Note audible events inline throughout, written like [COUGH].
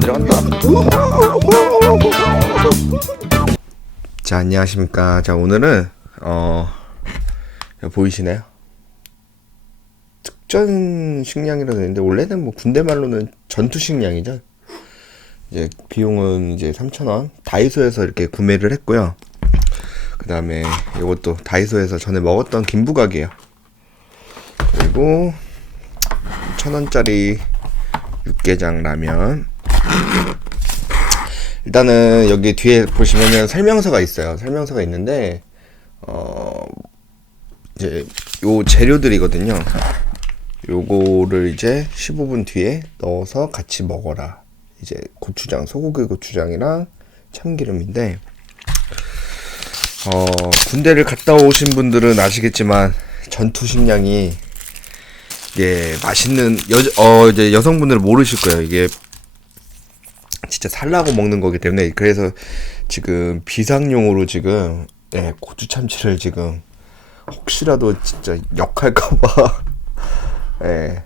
들어간다. 자, 안녕하십니까. 자, 오늘은, 어, 보이시나요? 특전 식량이라고 되는데, 원래는 뭐 군대 말로는 전투 식량이죠. 이제 비용은 이제 3,000원. 다이소에서 이렇게 구매를 했고요. 그 다음에 이것도 다이소에서 전에 먹었던 김부각이에요. 그리고 1,000원짜리 육개장 라면. 일단은 여기 뒤에 보시면은 설명서가 있어요. 설명서가 있는데 어 이제 요 재료들이거든요. 요거를 이제 15분 뒤에 넣어서 같이 먹어라. 이제 고추장, 소고기 고추장이랑 참기름인데 어 군대를 갔다 오신 분들은 아시겠지만 전투 식량이 이게 맛있는 여, 어, 이제 여성분들은 모르실 거예요. 이게 진짜 살라고 먹는 거기 때문에 그래서 지금 비상용으로 지금 예, 고추 참치를 지금 혹시라도 진짜 역할까봐 [LAUGHS] 예.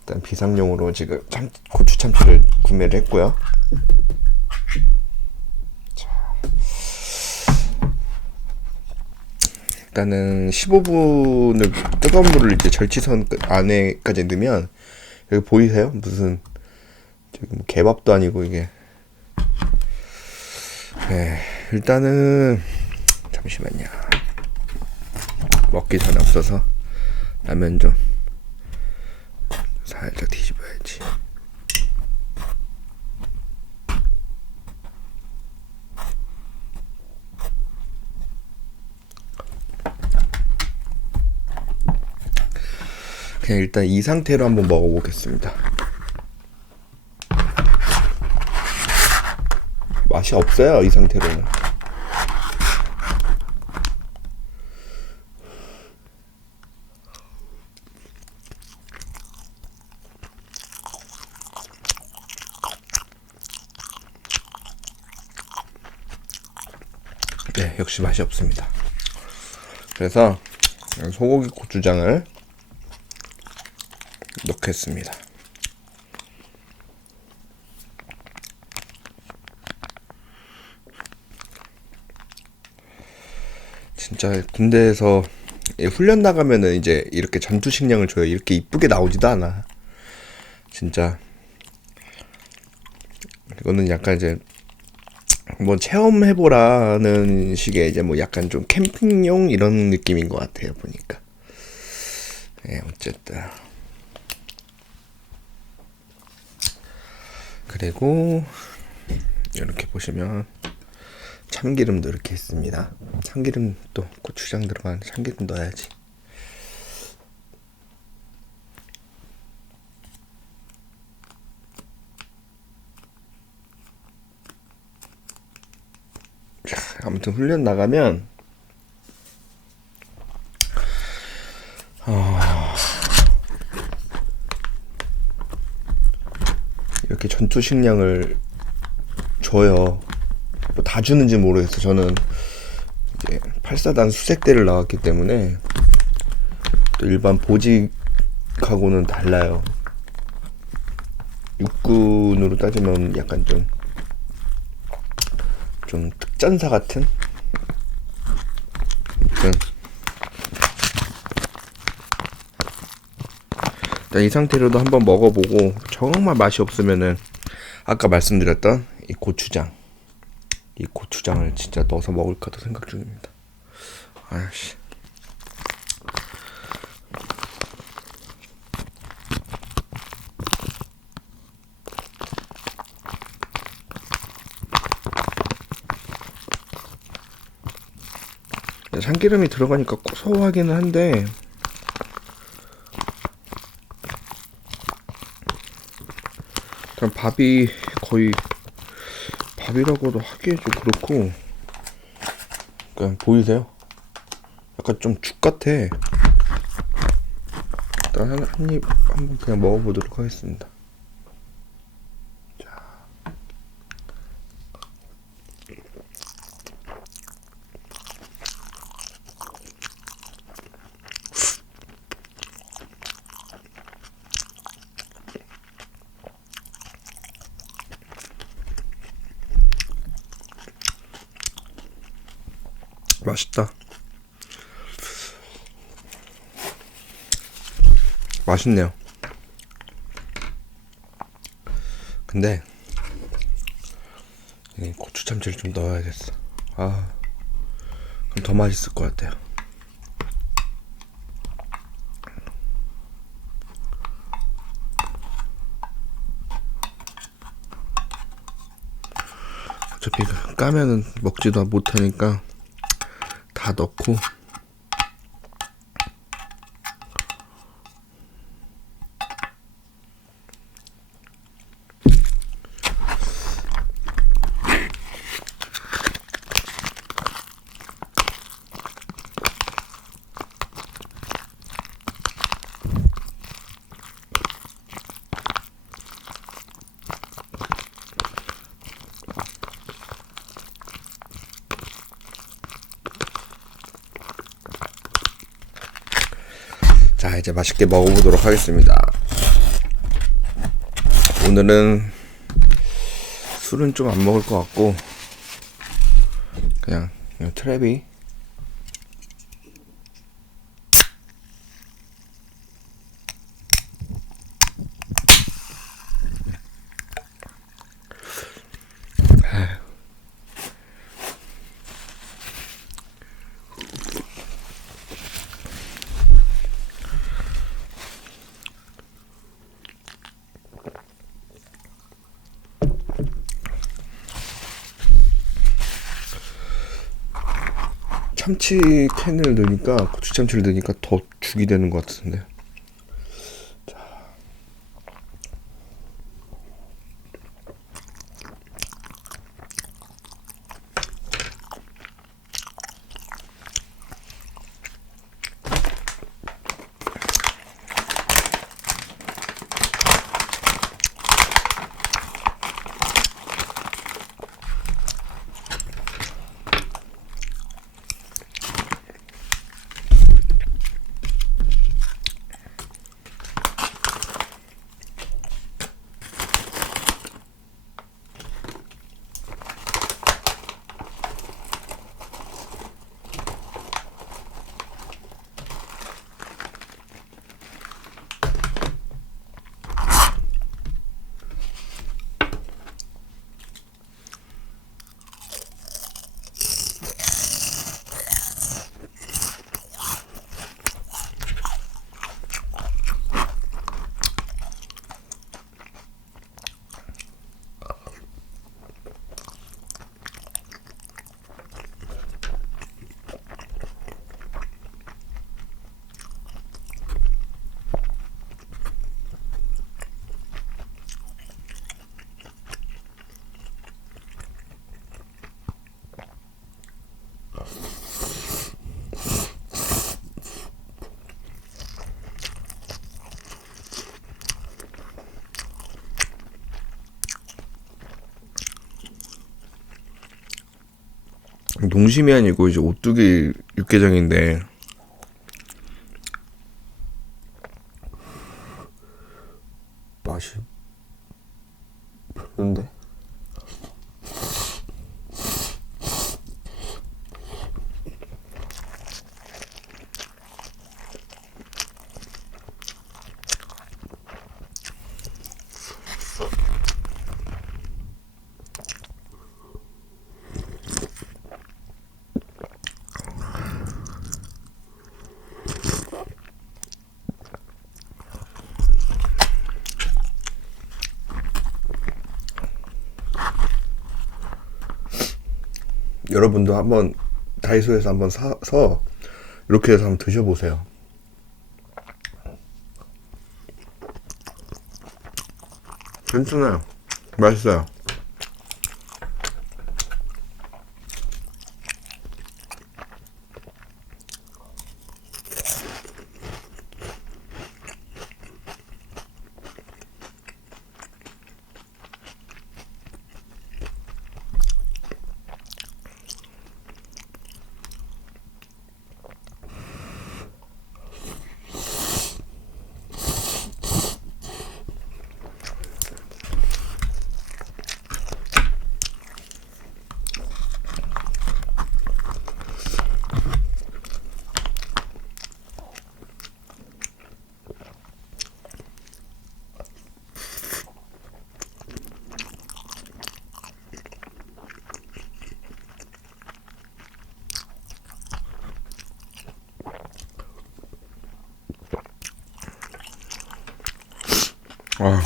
일단 비상용으로 지금 참, 고추 참치를 구매를 했고요. 일단은 15분을 뜨거운 물을 이제 절치선 끝 안에까지 넣으면 여기 보이세요? 무슨 뭐 개밥도 아니고 이게. 네, 일단은 잠시만요. 먹기 전에 없어서 라면 좀 살짝 뒤집어야지. 그냥 일단 이 상태로 한번 먹어보겠습니다. 맛이 없어요 이 상태로는. 네, 역시 맛이 없습니다. 그래서 소고기 고추장을 넣겠습니다. 진짜 군대에서 이 훈련 나가면은 이제 이렇게 전투 식량을 줘요. 이렇게 이쁘게 나오지도 않아. 진짜 이거는 약간 이제 뭐 체험해보라는 식의 이제 뭐 약간 좀 캠핑용 이런 느낌인 것 같아요 보니까. 예, 어쨌든. 그리고 이렇게 보시면 참기름도 이렇게 있습니다. 참기름 또 고추장 들어간 참기름 넣어야지. 자, 아무튼 훈련 나가면 이렇게 전투 식량을 줘요. 뭐 다 주는지 모르겠어. 저는 이제 8사단 수색대를 나왔기 때문에 또 일반 보직하고는 달라요. 육군으로 따지면 약간 좀, 좀 특전사 같은? 아무튼 일단 이 상태로도 한번 먹어보고 정말 맛이 없으면은 아까 말씀드렸던 이 고추장 이 고추장을 진짜 넣어서 먹을까도 생각 중입니다. 아씨. 참기름이 들어가니까 고소하기는 한데 일단 밥이 거의 밥이라고도 하기에 좀 그렇고 그러니까 보이세요? 약간 좀 죽 같아 일단 한, 한입 한 번 그냥 먹어보도록 하겠습니다 맛있다. 맛있네요. 근데 이 고추 참치를 좀 넣어야겠어. 아, 그럼 더 맛있을 것 같아요. 어차피 그 까면은 먹지도 못하니까 다 넣고 자 이제 맛있게 먹어보도록 하겠습니다. 오늘은 술은 좀 안 먹을 것 같고 그냥 트랩이 참치 캔을 넣으니까 고추 참치를 넣으니까 더 죽이 되는 것 같은데. 농심이 아니고 이제 오뚜기 육개장인데 맛이 별론데? 여러분도 한번 다이소에서 한번 사서 이렇게 해서 한번 드셔보세요. 괜찮아요. 맛있어요. 아.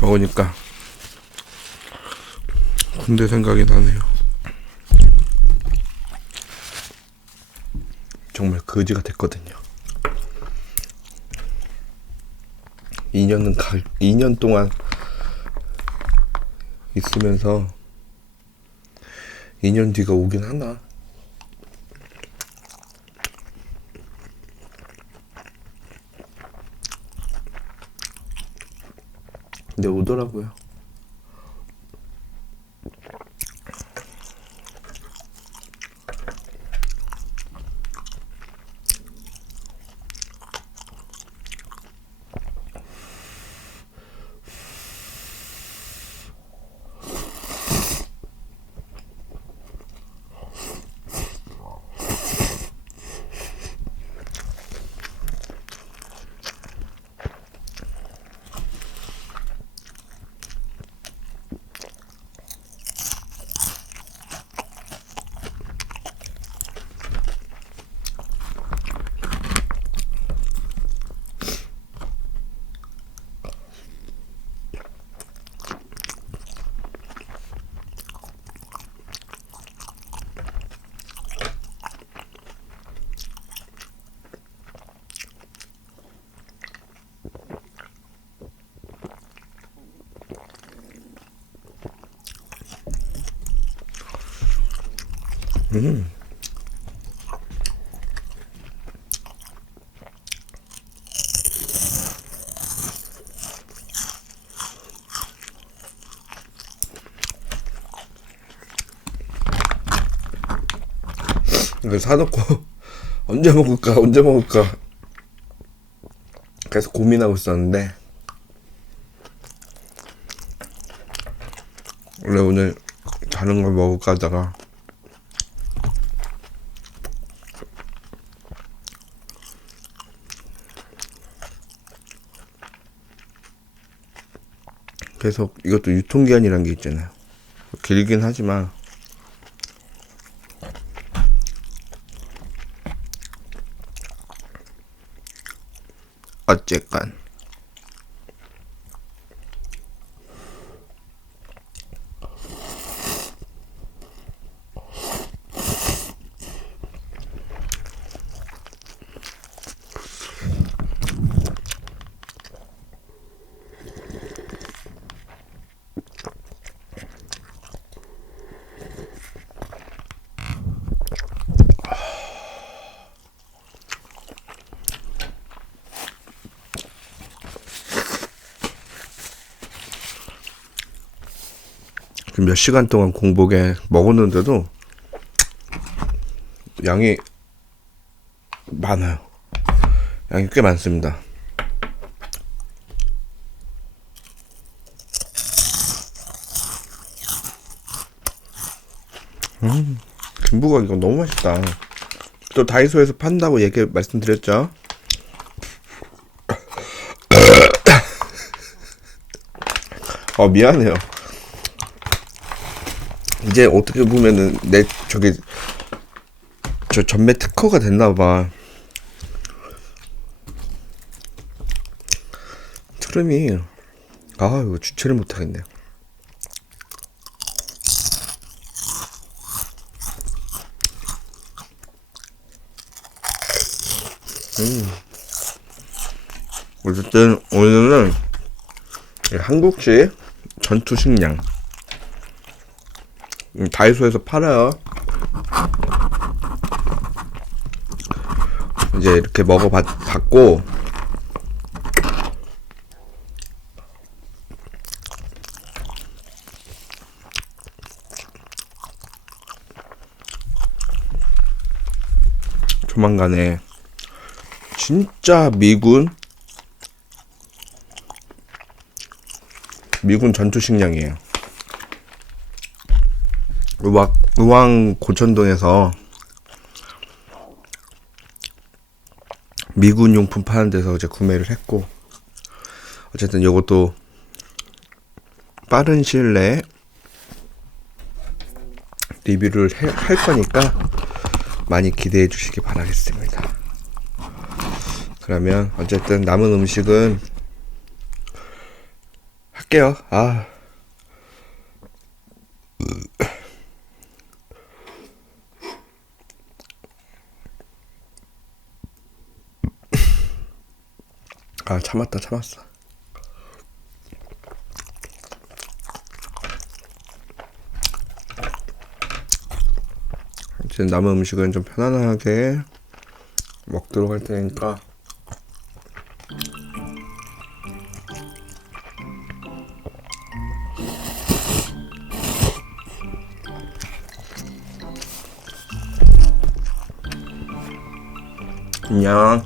먹으니까 군대 생각이 나네요. 정말 거지가 됐거든요. 2년은 가, 2년 동안 있으면서 2년 뒤가 오긴 하나. 근데 오더라고요. 이걸 사놓고 [LAUGHS] 언제 먹을까 언제 먹을까. 계속 고민하고 있었는데. 원래 오늘 다른 걸 먹을까 하다가 계속 이것도 유통기한이란 게 있잖아요. 길긴 하지만 어쨌건 몇 시간 동안 공복에 먹었는데도 양이 많아요. 양이 꽤 많습니다. 음, 김부각 이거 너무 맛있다. 또 다이소에서 판다고 얘기 말씀드렸죠. [COUGHS] 어 미안해요. 이제 어떻게 보면은 내 저기 저 전매 특허가 됐나 봐. 트름이 아 이거 주체를 못 하겠네. 음. 어쨌든 오늘은 한국식 전투 식량 음, 다이소에서 팔아요. 이제 이렇게 먹어봤고 조만간에 진짜 미군 미군 전투 식량이에요. 의왕, 의왕 고천동에서 미군 용품 파는 데서 이제 구매를 했고 어쨌든 이것도 빠른 시일 내에 리뷰를 해, 할 거니까 많이 기대해 주시기 바라겠습니다. 그러면 어쨌든 남은 음식은 할게요. 아. 아 참았다 참았어. 이제 남은 음식은 좀 편안하게 먹도록 할 테니까 안녕